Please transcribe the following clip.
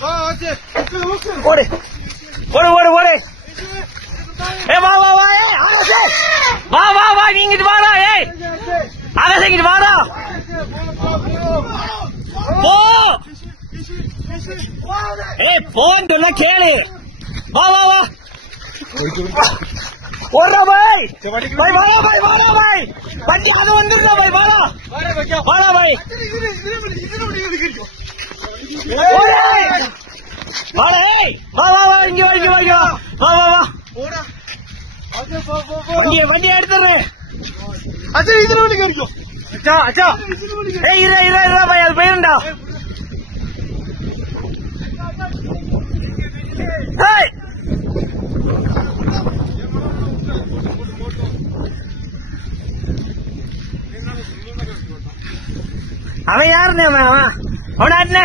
ஓடு ஓடு ஓடு ஓடு. ஏ வா வா வா. ஏ ஆகாஷ் வா வா வா. நீ இங்கிட்டு வாடா. ஏய் ஆகாஷ் இங்கிட்டு வாடா. போ. ஏய் போன்னு கேளு. வா வா வா. ஓடுறா பாய். பாய் வாடா பாய். வாடா பாய். வண்டி அது வந்துருடா பாய். வாடா வாடா பாய். வாடா. ஏய் வா வா வா. இங்க வா இங்க வா. வா வா வா. வண்டியை எடுத்துறேன். இதுல வண்டி கிடைக்கும். அச்சா அச்சா. ஏய் இரா இரா இரா பாய். அது போயிருண்டா. ஏய் அவன் யாருன்னு அவன் அவனாட்னே